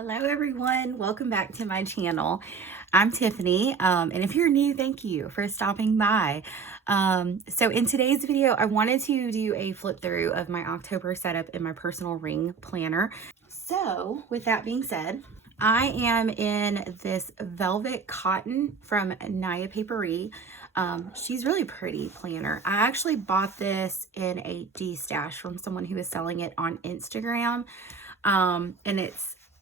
Hello everyone, welcome back to my channel. I'm Tiffany, and if you're new, thank you for stopping by. So in today's video, I wanted to do a flip through of my October setup in my personal ring planner. So with that being said, I am in this velvet cotton from Naya Paperie. She's really pretty planner. I actually bought this in a D-stash from someone who is selling it on Instagram. And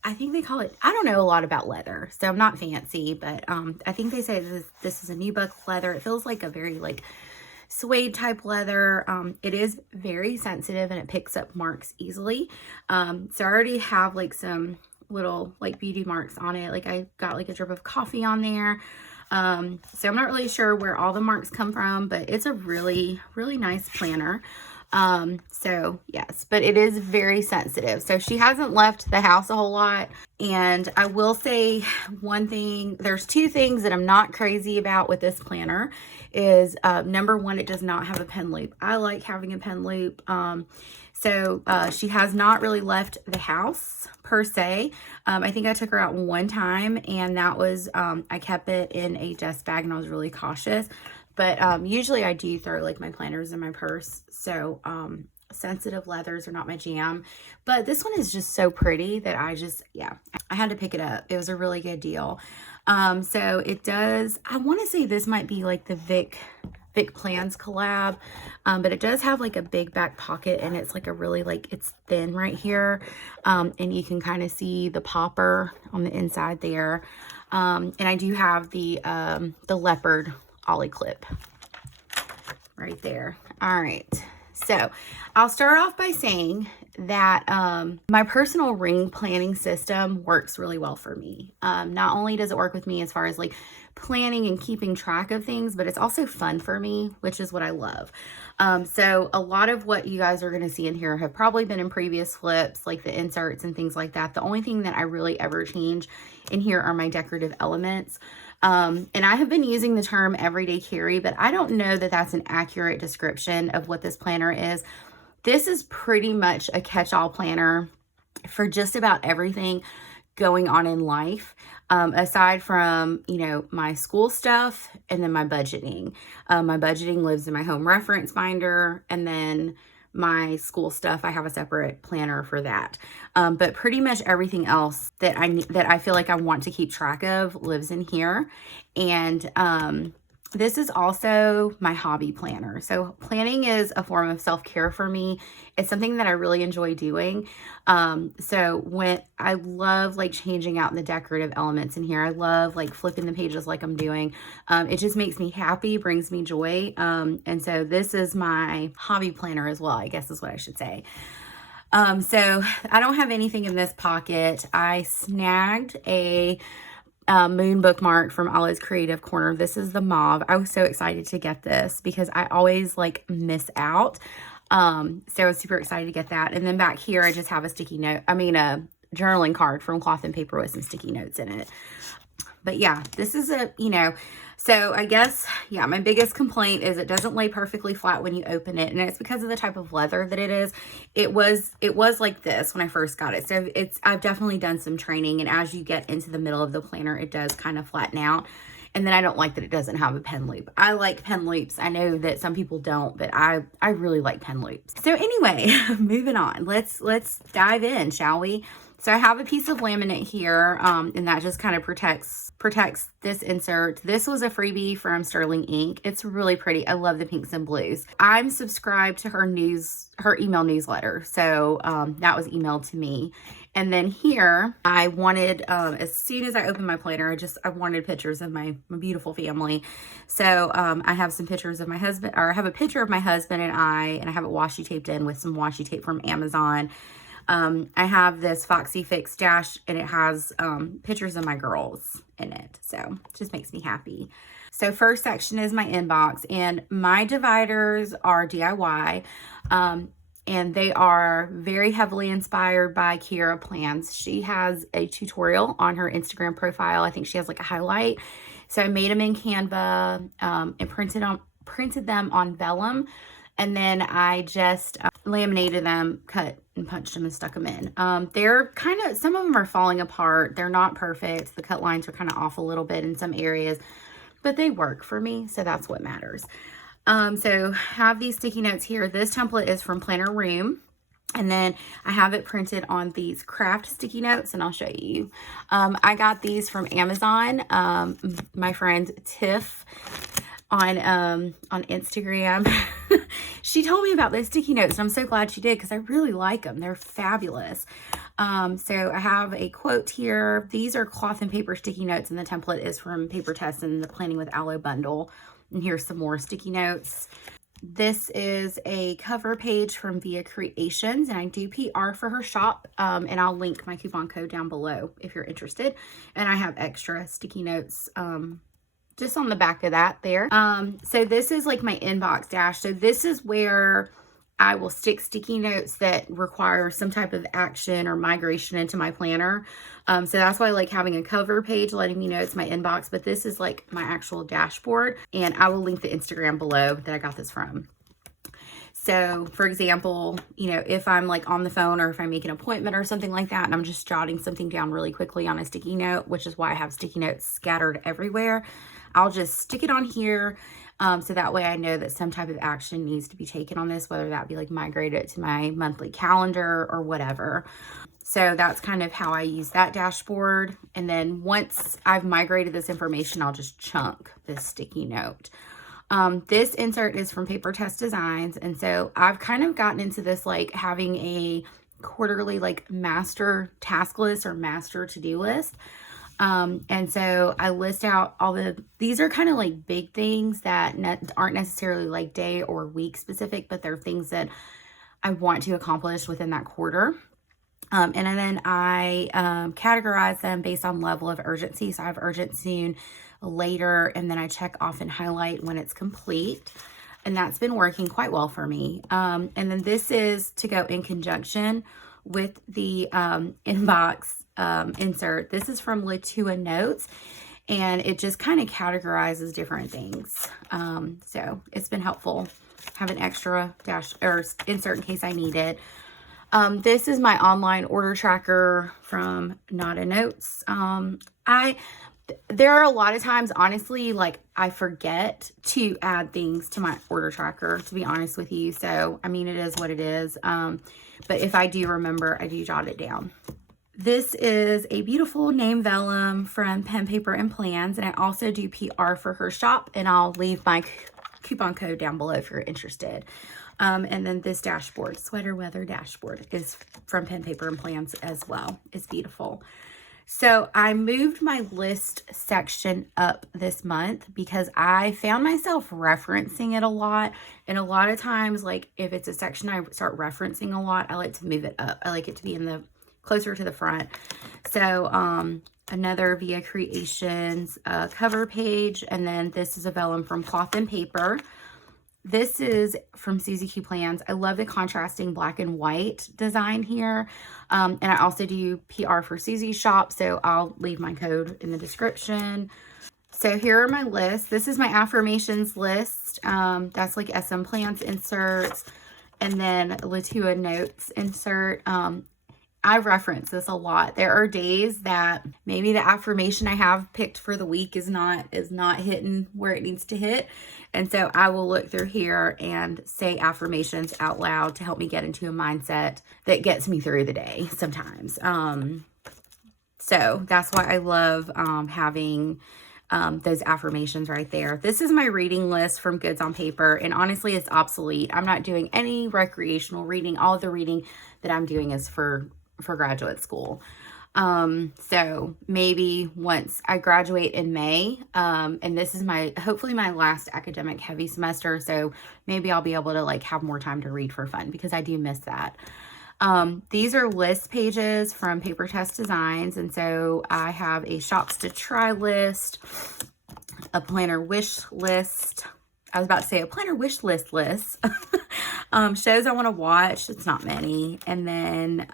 I think they call it, I don't know a lot about leather, so I'm not fancy, but I think they say this is a nubuck leather. It feels like a very like suede type leather. It is very sensitive and it picks up marks easily. So I already have like some little like beauty marks on it. Like I got like a drip of coffee on there. So I'm not really sure where all the marks come from, but it's a really, really nice planner. So yes, but it is very sensitive. So she hasn't left the house a whole lot. And I will say one thing, there's two things that I'm not crazy about with this planner is, number one, it does not have a pen loop. I like having a pen loop. So she has not really left the house per se. I think I took her out one time and that was, I kept it in a dust bag and I was really cautious. But usually I do throw like my planners in my purse. So sensitive leathers are not my jam. But this one is just so pretty that I had to pick it up. It was a really good deal. So it does, I want to say this might be like the Vic Plans collab. But it does have like a big back pocket and it's like a really like, it's thin right here. And you can kind of see the popper on the inside there. And I do have the leopard ollie clip right there. All right, so I'll start off by saying that my personal ring planning system works really well for me. Not only does it work with me as far as like planning and keeping track of things, but it's also fun for me, which is what I love. So a lot of what you guys are going to see in here have probably been in previous flips, like the inserts and things like that. The only thing that I really ever change in here are my decorative elements. And I have been using the term everyday carry, but I don't know that that's an accurate description of what this planner is. This is pretty much a catch-all planner for just about everything going on in life, aside from, you know, my school stuff and then my budgeting. My budgeting lives in my home reference binder, and then my school stuff, I have a separate planner for that. But pretty much everything else that I feel like I want to keep track of lives in here. And this is also my hobby planner. So planning is a form of self-care for me. It's something that I really enjoy doing. So when I love like changing out the decorative elements in here, I love like flipping the pages like I'm doing. It just makes me happy, brings me joy. And so this is my hobby planner as well, I guess is what I should say. So I don't have anything in this pocket. I snagged a moon bookmark from Olive's Creative Corner. This is the mauve. I was so excited to get this because I always like miss out. So I was super excited to get that. And then back here, I just have a a journaling card from Cloth and Paper with some sticky notes in it. But yeah, this is so I guess, yeah, my biggest complaint is it doesn't lay perfectly flat when you open it. And it's because of the type of leather that it is. It was like this when I first got it. So I've definitely done some training. And as you get into the middle of the planner, it does kind of flatten out. And then I don't like that it doesn't have a pen loop. I like pen loops. I know that some people don't, but I really like pen loops. So anyway, moving on. Let's dive in, shall we? So I have a piece of laminate here, and that just kind of protects this insert. This was a freebie from Sterling Ink. It's really pretty. I love the pinks and blues. I'm subscribed to her email newsletter. So that was emailed to me. And then here, I wanted, as soon as I opened my planner, I wanted pictures of my beautiful family. So I have some pictures of my husband, or I have a picture of my husband and I have it washi taped in with some washi tape from Amazon. I have this Foxy Fix stash and it has pictures of my girls in it. So it just makes me happy. So first section is my inbox, and my dividers are DIY. And they are very heavily inspired by Kiera Plans. She has a tutorial on her Instagram profile. I think she has like a highlight. So I made them in Canva and printed them on vellum. And then I just laminated them, cut and punched them and stuck them in. They're kind of, some of them are falling apart. They're not perfect. The cut lines are kind of off a little bit in some areas, but they work for me. So that's what matters. So have these sticky notes here. This template is from Planner Room. And then I have it printed on these craft sticky notes, and I'll show you. I got these from Amazon. My friend Tiff on Instagram, she told me about those sticky notes, and I'm so glad she did because I really like them. They're fabulous. So I have a quote here. These are cloth and paper sticky notes, and the template is from Paper Test and the Planning with Aloe bundle. And here's some more sticky notes. This is a cover page from Via Creations, and I do PR for her shop, and I'll link my coupon code down below if you're interested. And I have extra sticky notes just on the back of that there. So this is like my inbox dash. So this is where I will stick sticky notes that require some type of action or migration into my planner. So that's why I like having a cover page letting me know it's my inbox, but this is like my actual dashboard, and I will link the Instagram below that I got this from. So for example, you know, if I'm like on the phone or if I make an appointment or something like that, and I'm just jotting something down really quickly on a sticky note, which is why I have sticky notes scattered everywhere, I'll just stick it on here. So that way I know that some type of action needs to be taken on this, whether that be like migrate it to my monthly calendar or whatever. So that's kind of how I use that dashboard. And then once I've migrated this information, I'll just chunk this sticky note. This insert is from Paper Test Designs. And so I've kind of gotten into this, like having a quarterly like master task list or master to-do list. And so I list out all these are kind of like big things that aren't necessarily like day or week specific, but they're things that I want to accomplish within that quarter. And then I categorize them based on level of urgency. So I have urgent, soon, later, and then I check off and highlight when it's complete. And that's been working quite well for me. And then this is to go in conjunction with the inbox insert. This is from Latua Notes, and it just kind of categorizes different things. So it's been helpful. Have an extra dash or insert in case I need it. This is my online order tracker from Nada Notes. There are a lot of times, honestly, like I forget to add things to my order tracker, to be honest with you. So, I mean, it is what it is. But if I do remember, I do jot it down. This is a beautiful name vellum from Pen, Paper, and Plans. And I also do PR for her shop, and I'll leave my coupon code down below if you're interested. And then this dashboard, Sweater Weather Dashboard, is from Pen, Paper, and Plans as well. It's beautiful. So I moved my list section up this month because I found myself referencing it a lot. And a lot of times, like if it's a section I start referencing a lot, I like to move it up. I like it to be in the closer to the front. So another Via Creations cover page. And then this is a vellum from Cloth and Paper. This is from Suzee Q Plans. I love the contrasting black and white design here. And I also do PR for Suzee's shop, so I'll leave my code in the description. So here are my lists. This is my affirmations list. That's like SM Plants inserts, and then Latua Notes insert. I reference this a lot. There are days that maybe the affirmation I have picked for the week is not hitting where it needs to hit. And so I will look through here and say affirmations out loud to help me get into a mindset that gets me through the day sometimes. So that's why I love having those affirmations right there. This is my reading list from Goods on Paper, and honestly, it's obsolete. I'm not doing any recreational reading. All of the reading that I'm doing is for graduate school. So maybe once I graduate in May, and this is hopefully my last academic heavy semester. So maybe I'll be able to like have more time to read for fun because I do miss that. These are list pages from Paper Test Designs. And so I have a shops to try list, a planner wish list. I was about to say a planner wish list. Shows I want to watch. It's not many. And then,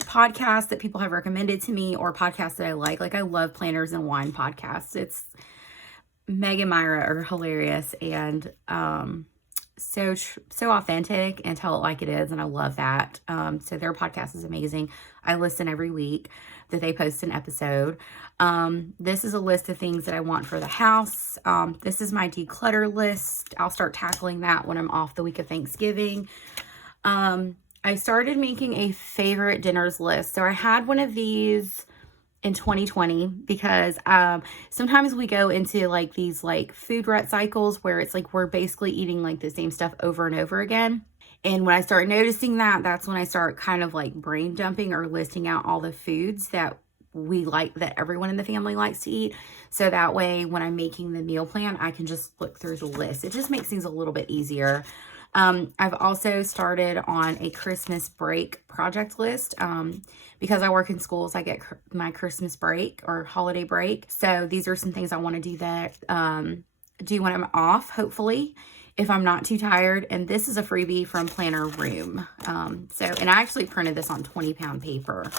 podcasts that people have recommended to me or podcasts that I like. Like I love Planners and Wine podcasts. It's Meg and Myra are hilarious. And, so authentic and tell it like it is, and I love that. So their podcast is amazing. I listen every week that they post an episode. This is a list of things that I want for the house. This is my declutter list. I'll start tackling that when I'm off the week of Thanksgiving. I started making a favorite dinners list. So I had one of these in 2020 because sometimes we go into like these like food rut cycles where it's like we're basically eating like the same stuff over and over again. And when I start noticing that, that's when I start kind of like brain dumping or listing out all the foods that we like, that everyone in the family likes to eat. So that way when I'm making the meal plan, I can just look through the list. It just makes things a little bit easier. I've also started on a Christmas break project list. Because I work in schools, I get my Christmas break or holiday break. So these are some things I want to do that, do when I'm off, hopefully, if I'm not too tired. And this is a freebie from Planner Room. And I actually printed this on 20-pound paper.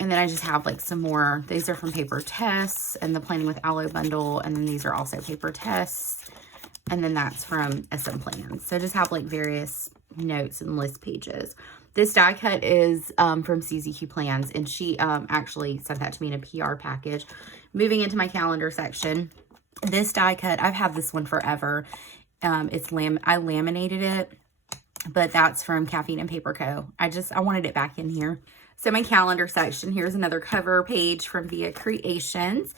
And then I just have like some more. These are from Paper Tests and the Planning with Aloe bundle. And then these are also Paper Tests. And then that's from SM Plans. So just have like various notes and list pages. This die cut is from Suzee Q Plans, and she actually sent that to me in a PR package. Moving into my calendar section, this die cut, I've had this one forever. I laminated it, but that's from Caffeine and Paper Co. I wanted it back in here. So my calendar section, here's another cover page from Via Creations.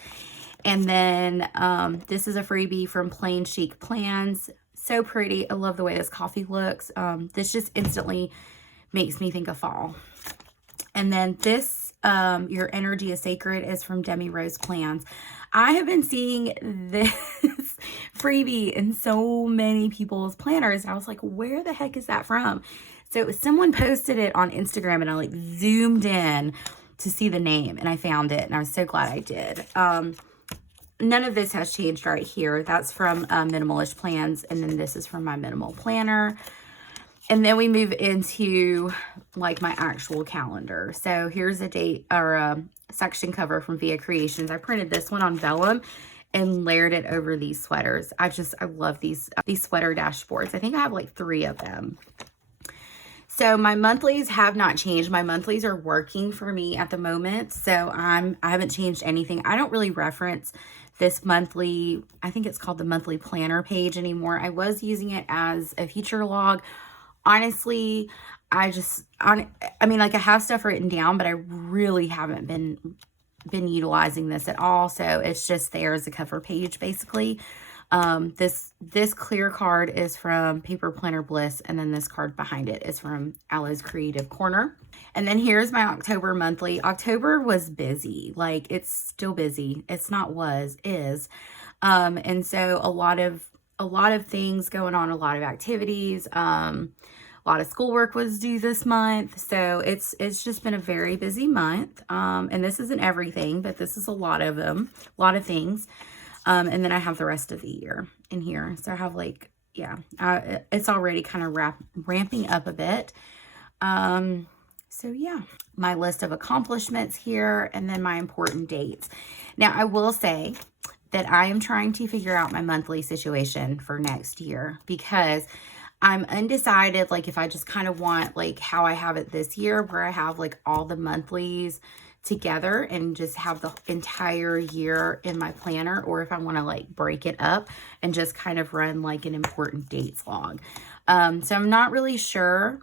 And then this is a freebie from Plain Chic Plans. So pretty. I love the way this coffee looks. This just instantly makes me think of fall. And then this, Your Energy is Sacred, is from Demi Rose Plans. I have been seeing this freebie in so many people's planners. I was like, where the heck is that from? So someone posted it on Instagram, and I like zoomed in to see the name, and I found it, and I was so glad I did. None of this has changed right here. That's from Minimalist Plans, and then this is from my Minimal Planner. And then we move into like my actual calendar. So here's a date or a section cover from Via Creations. I printed this one on vellum and layered it over these sweaters. I love these sweater dashboards. I think I have like 3 of them. So my monthlies have not changed. My monthlies are working for me at the moment. So I haven't changed anything. I don't really reference this monthly, I think it's called the monthly planner page anymore. I was using it as a future log. Honestly, I mean, like I have stuff written down, but I really haven't been utilizing this at all. So it's just there as a cover page, basically. This clear card is from Paper Planner Bliss, and then this card behind it is from Aloe's Creative Corner. And then here's my October monthly. October was busy. Like, it's still busy. It's not was, is. And so a lot of things going on, a lot of activities. A lot of schoolwork was due this month. So it's just been a very busy month. And this isn't everything, but this is a lot of them, a lot of things. And then I have the rest of the year in here. So I have like, yeah, it's already kind of ramping up a bit. So yeah, my list of accomplishments here, and then my important dates. Now I will say that I am trying to figure out my monthly situation for next year, because I'm undecided, like if I just kind of want like how I have it this year, where I have like all the monthlies together and just have the entire year in my planner, or if I want to like break it up and just kind of run like an important dates log. So I'm not really sure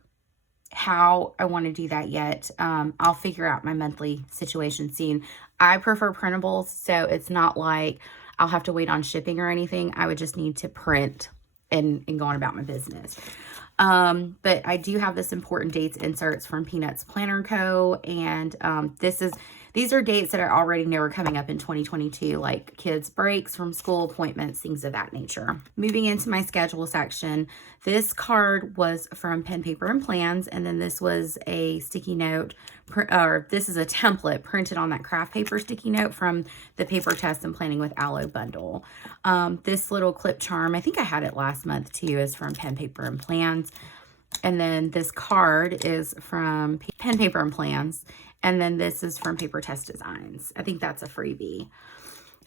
how I want to do that yet. I'll figure out my monthly situation soon. I prefer printables, so it's not like I'll have to wait on shipping or anything. I would just need to print and go on about my business. But I do have this important dates inserts from Peanuts Planner Co. And these are dates that I already know are coming up in 2022, like kids' breaks from school, appointments, things of that nature. Moving into my schedule section, this card was from Pen, Paper, and Plans, and then this was a sticky note, or this is a template printed on that craft paper sticky note from the Paper Test and Planning with Aloe bundle. This little clip charm, I think I had it last month too, is from Pen, Paper, and Plans. And then this card is from Pen, Paper, and Plans. And then this is from Paper Test Designs. I think that's a freebie.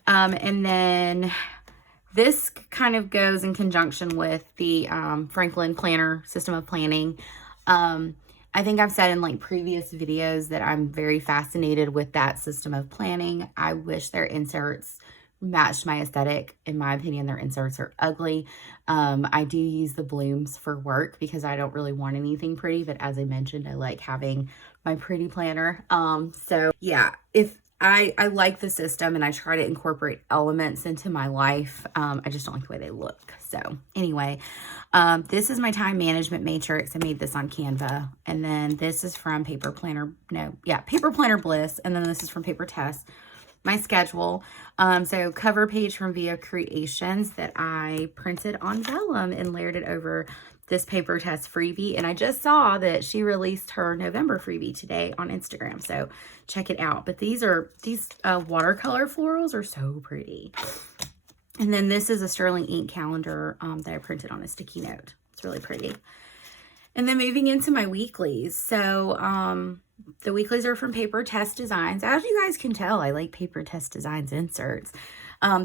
And then this kind of goes in conjunction with the Franklin Planner system of planning. I think I've said in like previous videos that I'm very fascinated with that system of planning. I wish their inserts matched my aesthetic. In my opinion, their inserts are ugly. I do use the blooms for work because I don't really want anything pretty, but as I mentioned, I like having my pretty planner. So yeah, if I like the system and I try to incorporate elements into my life. I just don't like the way they look. So anyway, this is my time management matrix. I made this on Canva. And then this is from Paper Planner. Paper Planner Bliss. And then this is from Paper Test. My schedule. So cover page from Via Creations that I printed on vellum and layered it over this Paper Test freebie. And I just saw that she released her November freebie today on Instagram. So check it out. But these watercolor florals are so pretty. And then this is a sterling ink calendar that I printed on a sticky note. It's really pretty. And then moving into my weeklies. So the weeklies are from Paper Test Designs. As you guys can tell, I like Paper Test Designs inserts.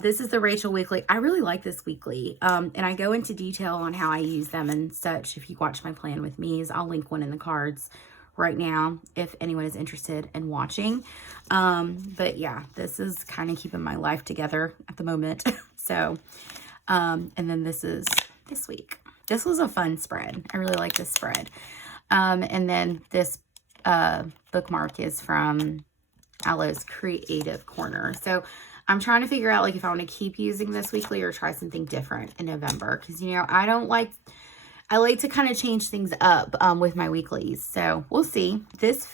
This is the Rachel Weekly. I really like this weekly. And I go into detail on how I use them and such. If you watch my plan with me, I'll link one in the cards right now if anyone is interested in watching. But yeah, this is kind of keeping my life together at the moment. So, and then this is this week. This was a fun spread. I really like this spread. And then this bookmark is from Aloe's Creative Corner. So I'm trying to figure out like if I want to keep using this weekly or try something different in November. Because, you know, I like to kind of change things up with my weeklies. So we'll see. This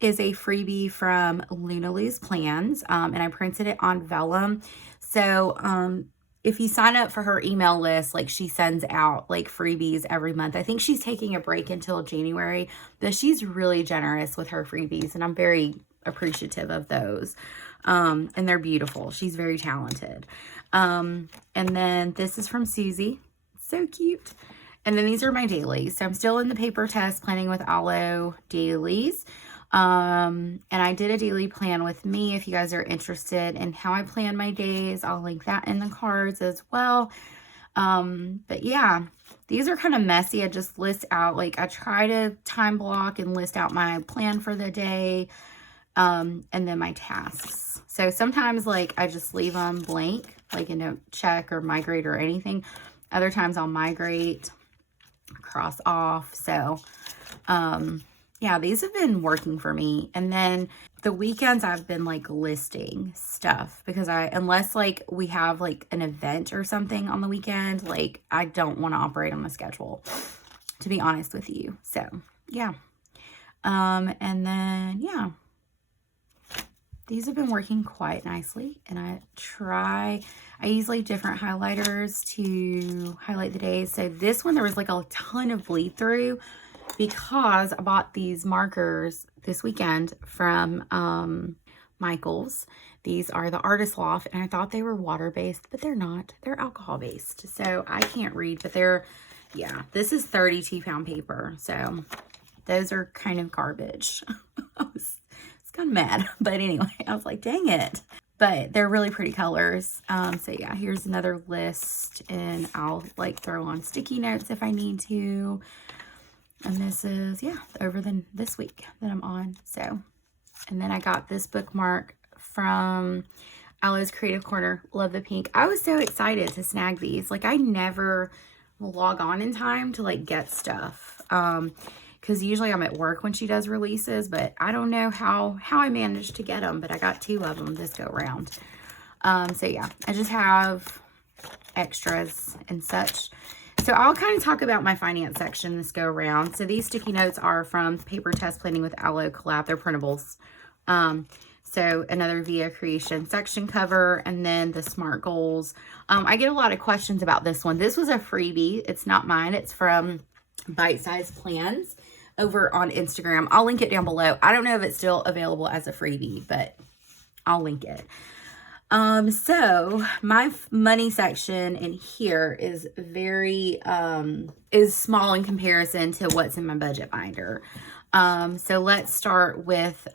is a freebie from Weeklies Plans. And I printed it on vellum. So if you sign up for her email list, like she sends out like freebies every month. I think she's taking a break until January, but she's really generous with her freebies and I'm very appreciative of those. And they're beautiful. She's very talented. And then this is from Suzee. So cute. And then these are my dailies. So I'm still in the Paper Test Planning with Aloe dailies. And I did a daily plan with me. If you guys are interested in how I plan my days, I'll link that in the cards as well. But yeah, these are kind of messy. I just list out, like I try to time block and list out my plan for the day. And then my tasks. So sometimes like I just leave them blank, like a note check or migrate or anything. Other times I'll migrate, cross off. So, yeah, these have been working for me. And then the weekends I've been like listing stuff because unless like we have like an event or something on the weekend, like I don't want to operate on a schedule, to be honest with you. So yeah. And then, yeah, these have been working quite nicely. And I use like different highlighters to highlight the days. So this one, there was like a ton of bleed through because I bought these markers this weekend from Michael's. These are the Artist Loft, and I thought they were water-based, but they're not. They're alcohol-based, so I can't read, but yeah, this is 32-pound paper, so those are kind of garbage. I was kind of mad, but anyway, I was like, dang it. But they're really pretty colors. So yeah, here's another list, and I'll like throw on sticky notes if I need to. And this is, yeah, over this week that I'm on. So, and then I got this bookmark from Aloe's Creative Corner. Love the pink. I was so excited to snag these. Like I never log on in time to like get stuff. Because usually I'm at work when she does releases, but I don't know how I managed to get them, but I got 2 of them this go around. So yeah, I just have extras and such. So I'll kind of talk about my finance section this go around. So these sticky notes are from Paper Test Planning with Aloe collab. They're printables. So another Via Creation section cover, and then the SMART goals. I get a lot of questions about this one. This was a freebie. It's not mine. It's from Bite Size Plans over on Instagram. I'll link it down below. I don't know if it's still available as a freebie, but I'll link it. So my money section in here is very, is small in comparison to what's in my budget binder. So let's start with,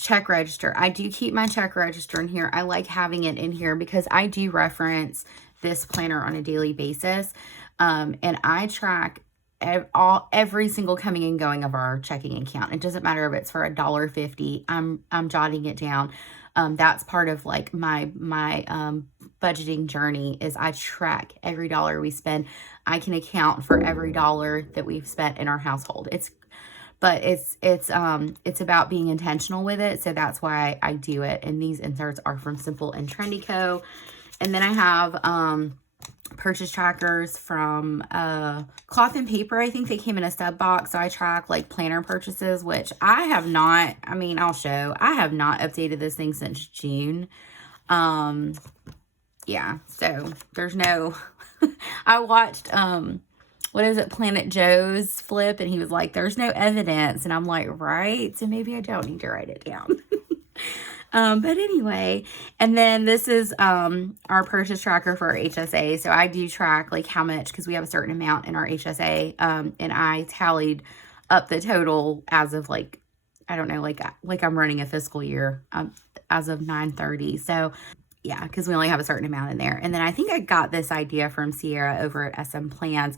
check register. I do keep my check register in here. I like having it in here because I do reference this planner on a daily basis. And I track every single coming and going of our checking account. It doesn't matter if it's for $1.50. I'm jotting it down. That's part of like my budgeting journey is I track every dollar we spend. I can account for every dollar that we've spent in our household. It's about being intentional with it. So that's why I do it. And these inserts are from Simple and Trendy Co. And then I have purchase trackers from Cloth and Paper. I think they came in a sub box. So I track like planner purchases, which I have not, I mean, I'll show. I have not updated this thing since June. Yeah, so there's no, I watched, what is it, Planet Joe's flip, and he was like, there's no evidence. And I'm like, right? So maybe I don't need to write it down. But anyway, and then this is our purchase tracker for our HSA. So I do track like how much, because we have a certain amount in our HSA, and I tallied up the total as of like, I don't know, like I'm running a fiscal year as of 9/30. So yeah, because we only have a certain amount in there. And then I think I got this idea from Sierra over at SM Plans,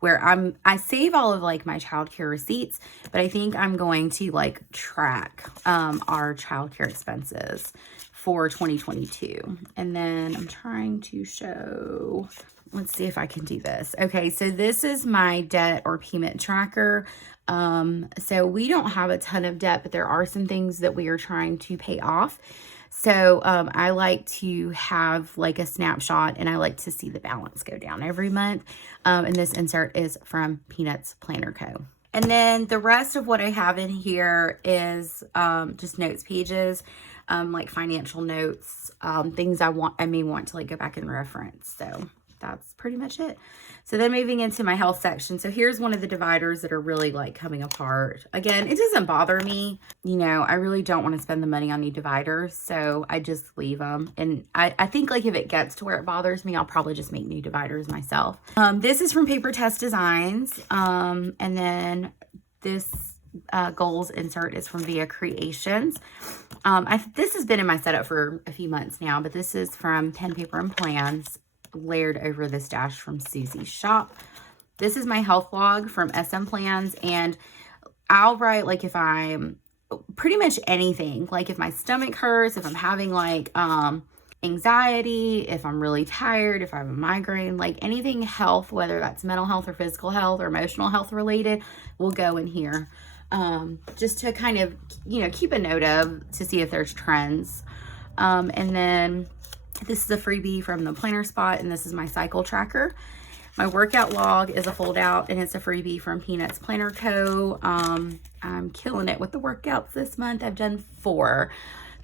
where I save all of like my childcare receipts, but I think I'm going to like track our childcare expenses for 2022. And then I'm trying to show, let's see if I can do this. Okay, so this is my debt or payment tracker. So we don't have a ton of debt, but there are some things that we are trying to pay off. So I like to have like a snapshot, and I like to see the balance go down every month. And this insert is from Peanuts Planner Co. And then the rest of what I have in here is just notes pages, like financial notes, things I may want to like go back and reference. So that's pretty much it. So then moving into my health section. So here's one of the dividers that are really like coming apart. Again, it doesn't bother me. You know, I really don't want to spend the money on new dividers. So I just leave them. And I think like if it gets to where it bothers me, I'll probably just make new dividers myself. This is from Paper Test Designs. And then this goals insert is from Via Creations. This has been in my setup for a few months now, but this is from Pen, Paper, and Plans, layered over this dash from Suzee's shop. This is my health log from SM Plans, and I'll write like if I'm pretty much anything, like if my stomach hurts, if I'm having like anxiety, if I'm really tired, if I have a migraine, like anything health, whether that's mental health or physical health or emotional health related, will go in here. Just to kind of, you know, keep a note of to see if there's trends. And then this is a freebie from the Planner Spot, and this is my cycle tracker. My workout log is a fold out, and it's a freebie from Peanuts Planner Co. I'm killing it with the workouts this month. I've done 4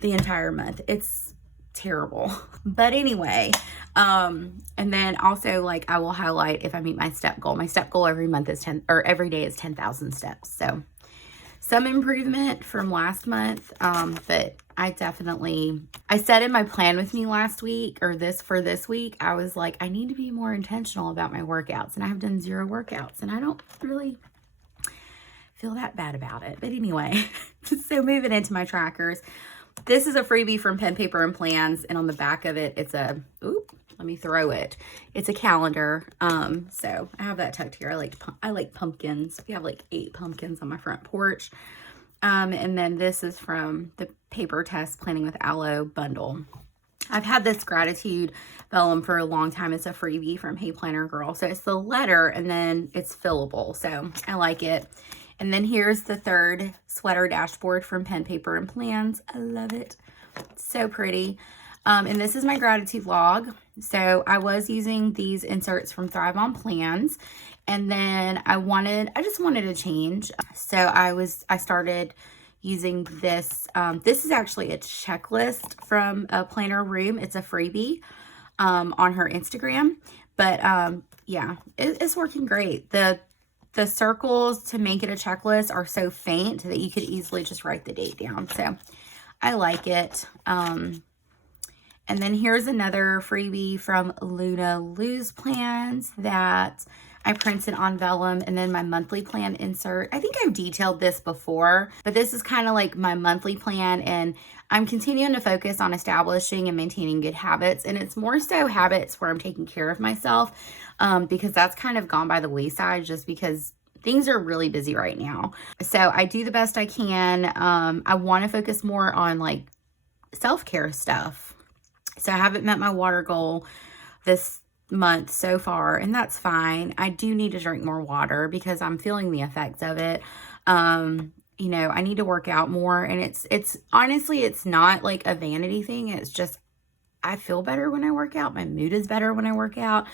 the entire month. It's terrible. But anyway, and then also like I will highlight if I meet my step goal. My step goal every month is every day is 10,000 steps. So some improvement from last month, but I said in my plan with me last week, or for this week, I was like, I need to be more intentional about my workouts, and I have done 0 workouts, and I don't really feel that bad about it. But anyway, so moving into my trackers, this is a freebie from Pen, Paper, and Plans, and on the back of it, it's a, let me throw it. It's a calendar. So I have that tucked here. I like pumpkins. We have like 8 pumpkins on my front porch. And then this is from the Paper Test Planning with Aloe bundle. I've had this gratitude vellum for a long time. It's a freebie from Hey Planner Girl. So it's the letter, and then it's fillable. So I like it. And then here's the 3rd sweater dashboard from Pen, Paper, and Plans. I love it. So pretty. And this is my gratitude log. So I was using these inserts from Thrive on Plans, and then I just wanted a change. So I started using this. This is actually a checklist from a Planner Room. It's a freebie on her Instagram, but yeah, it's working great. The circles to make it a checklist are so faint that you could easily just write the date down. So I like it. And then here's another freebie from Luna Lose Plans that I printed on vellum, and then my monthly plan insert. I think I've detailed this before, but this is kind of like my monthly plan, and I'm continuing to focus on establishing and maintaining good habits, and it's more so habits where I'm taking care of myself, because that's kind of gone by the wayside just because things are really busy right now. So I do the best I can. I want to focus more on like self-care stuff. So I haven't met my water goal this month so far, and that's fine. I do need to drink more water because I'm feeling the effects of it. You know, I need to work out more, and it's honestly, it's not like a vanity thing. It's just, I feel better when I work out. My mood is better when I work out.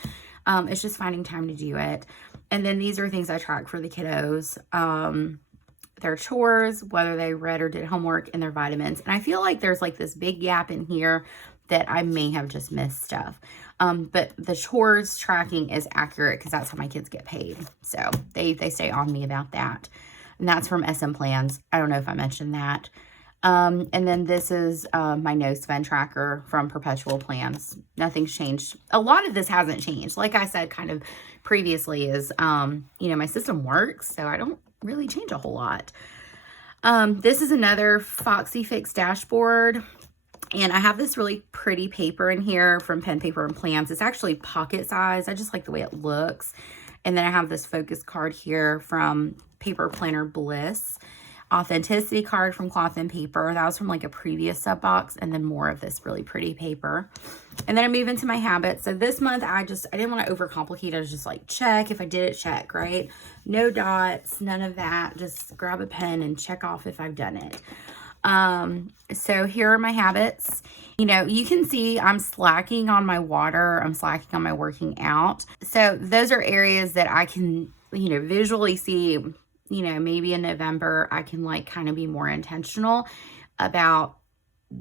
It's just finding time to do it. And then these are things I track for the kiddos. Their chores, whether they read or did homework, and their vitamins. And I feel like there's like this big gap in here that I may have just missed stuff. But the chores tracking is accurate because that's how my kids get paid. So they stay on me about that. And that's from SM Plans. I don't know if I mentioned that. And then this is my no spend tracker from Perpetual Plans. Nothing's changed. A lot of this hasn't changed. Like I said kind of previously is, you know, my system works, so I don't really change a whole lot. This is another Foxy Fix dashboard. And I have this really pretty paper in here from Pen Paper and Plans. It's actually pocket size. I just like the way it looks. And then I have this focus card here from Paper Planner Bliss. Authenticity card from Cloth and Paper. That was from like a previous sub box. And then more of this really pretty paper. And then I move into my habits. So this month I didn't want to overcomplicate. I was just like, check. If I did it, check, right? No dots, none of that. Just grab a pen and check off if I've done it. So here are my habits. You know, you can see I'm slacking on my water. I'm slacking on my working out. So those are areas that I can, you know, visually see, you know, maybe in November, I can like kind of be more intentional about,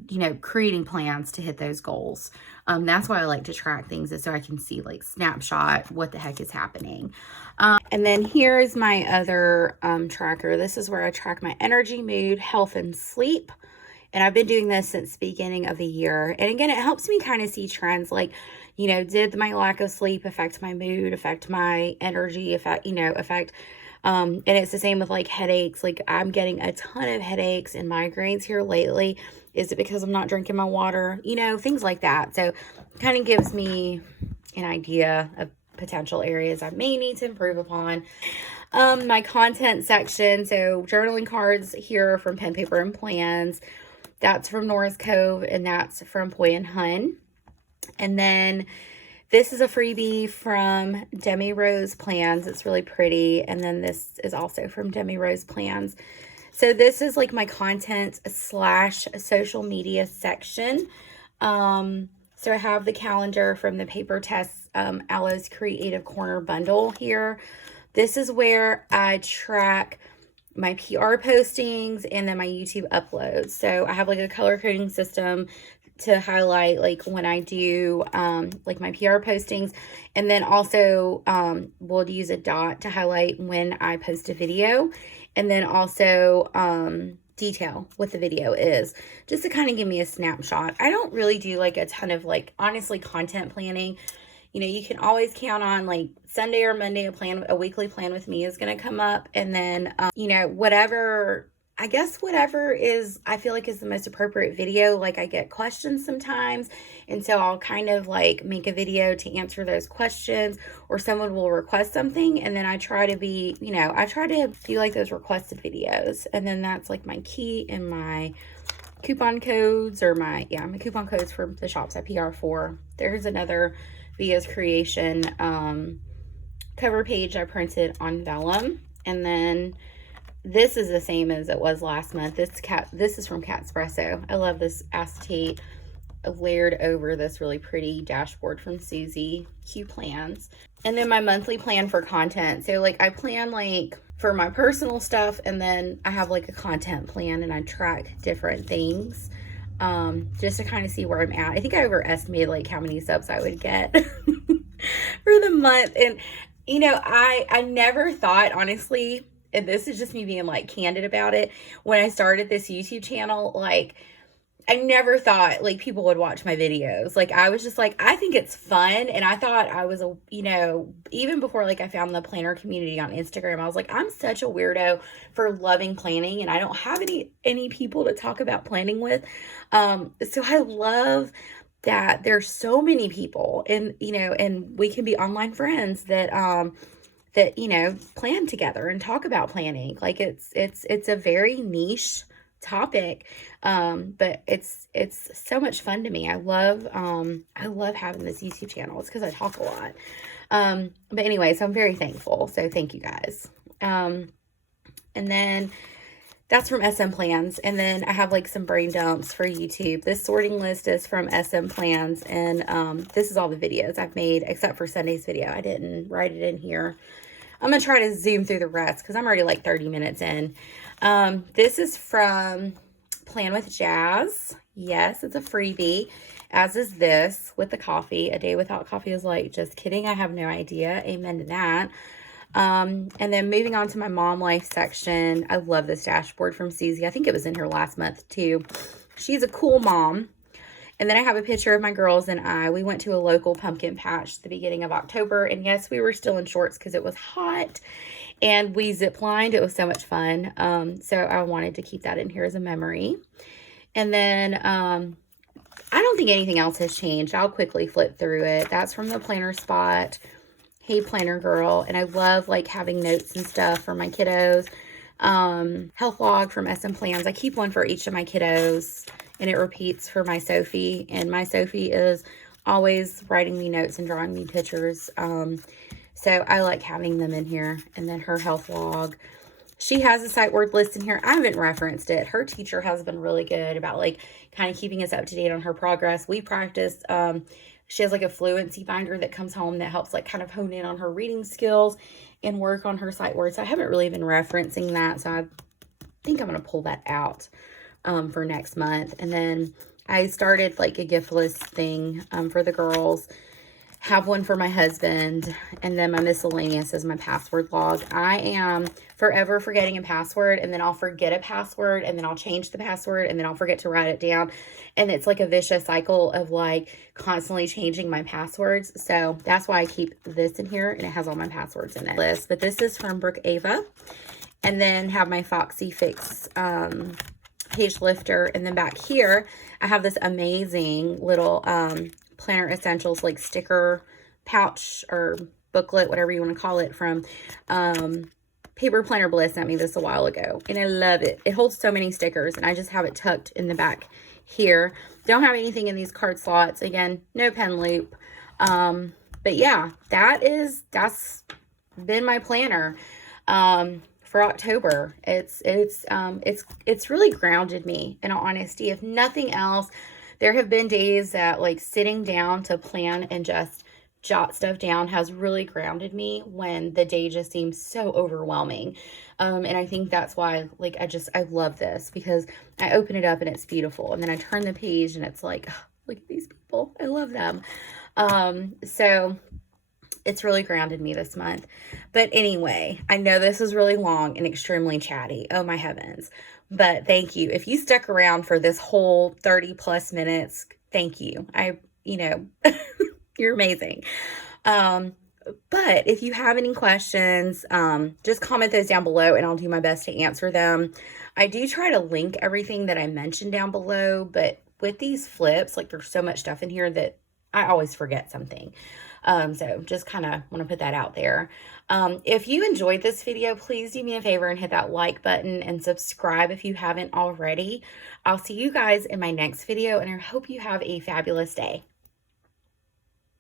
you know, creating plans to hit those goals. That's why I like to track things, is so I can see like snapshot what the heck is happening. And then here's my other tracker. This is where I track my energy, mood, health, and sleep. And I've been doing this since the beginning of the year. And again, it helps me kind of see trends like, you know, did my lack of sleep affect my mood, affect my energy, affect, and it's the same with like headaches. Like I'm getting a ton of headaches and migraines here lately. Is it because I'm not drinking my water? You know, things like that. So kind of gives me an idea of potential areas I may need to improve upon. My content section. So journaling cards here from Pen Paper and Plans. That's from Nora's Cove, and that's from Poi and Hun. And then this is a freebie from Demi Rose Plans. It's really pretty. And then this is also from Demi Rose Plans. So this is like my content / social media section. So I have the calendar from the Paper Test Aloe's Creative Corner bundle here. This is where I track my PR postings and then my YouTube uploads. So I have like a color coding system to highlight like when I do like my PR postings, and then also we'll use a dot to highlight when I post a video, and then also detail what the video is, just to kind of give me a snapshot. I don't really do like a ton of like honestly content planning. You know, you can always count on like Sunday or Monday a weekly plan with me is going to come up, and then you know, whatever is, I feel like is the most appropriate video. Like I get questions sometimes, and so I'll kind of like make a video to answer those questions, or someone will request something, and then I try to be, you know, I try to do like those requested videos. And then that's like my key and my coupon codes, or my coupon codes for the shops I PR for. There's another Via's Creation cover page I printed on vellum. And then this is the same as it was last month. This is from Catspresso. I love this acetate layered over this really pretty dashboard from Suzee Q Plans. And then my monthly plan for content. So like I plan like for my personal stuff, and then I have like a content plan, and I track different things just to kind of see where I'm at. I think I overestimated like how many subs I would get for the month. And you know, I never thought, honestly, and this is just me being like candid about it, when I started this YouTube channel, like I never thought like people would watch my videos. Like I was just like, I think it's fun. And I thought I was a, you know, even before like I found the planner community on Instagram, I was like, I'm such a weirdo for loving planning and I don't have any people to talk about planning with. So I love that there's so many people and, you know, and we can be online friends that, you know, plan together and talk about planning. Like it's a very niche topic, but it's so much fun to me. I love having this YouTube channel. It's because I talk a lot. But anyway, so I'm very thankful. So thank you guys. And then that's from SM Plans. And then I have like some brain dumps for YouTube. This sorting list is from SM Plans. And this is all the videos I've made except for Sunday's video. I didn't write it in here. I'm going to try to zoom through the rest because I'm already like 30 minutes in. This is from Plan with Jazz. Yes, it's a freebie, as is this with the coffee. A day without coffee is like, just kidding. I have no idea. Amen to that. And then moving on to my mom life section. I love this dashboard from Suzee. I think it was in here last month too. She's a cool mom. And then I have a picture of my girls and I. We went to a local pumpkin patch at the beginning of October. And yes, we were still in shorts because it was hot. And we zip-lined. It was so much fun. So I wanted to keep that in here as a memory. And then I don't think anything else has changed. I'll quickly flip through it. That's from the planner spot. Hey, planner girl. And I love like having notes and stuff for my kiddos. Health log from SM Plans. I keep one for each of my kiddos. And it repeats for my Sophie. And my Sophie is always writing me notes and drawing me pictures. So I like having them in here. And then her health log. She has a sight word list in here. I haven't referenced it. Her teacher has been really good about like kind of keeping us up to date on her progress. We practiced. She has like a fluency binder that comes home that helps like kind of hone in on her reading skills and work on her sight words. So I haven't really been referencing that. So I think I'm going to pull that out for next month. And then I started like a gift list thing for the girls. Have one for my husband, and then my miscellaneous is my password log. I am forever forgetting a password, and then I'll forget a password, and then I'll change the password, and then I'll forget to write it down. And it's like a vicious cycle of like constantly changing my passwords. So that's why I keep this in here, and it has all my passwords in it. List, but this is from Brooke Ava, and then have my Foxy Fix page lifter, and then back here I have this amazing little planner essentials like sticker pouch or booklet, whatever you want to call it, from Paper Planner Bliss sent me this a while ago, and I love it. It holds so many stickers, and I just have it tucked in the back here. Don't have anything in these card slots. Again, no pen loop. But yeah, that's been my planner for October. It's really grounded me, in all honesty. If nothing else, there have been days that like sitting down to plan and just jot stuff down has really grounded me when the day just seems so overwhelming. And I think that's why like I love this, because I open it up and it's beautiful, and then I turn the page and it's like, oh, look at these people, I love them. So it's really grounded me this month. But anyway, I know this is really long and extremely chatty. Oh my heavens. But thank you. If you stuck around for this whole 30 plus minutes, thank you. You're amazing. But if you have any questions, just comment those down below and I'll do my best to answer them. I do try to link everything that I mentioned down below, but with these flips, like there's so much stuff in here that I always forget something. So just kind of want to put that out there. If you enjoyed this video, please do me a favor and hit that like button and subscribe if you haven't already. I'll see you guys in my next video, and I hope you have a fabulous day.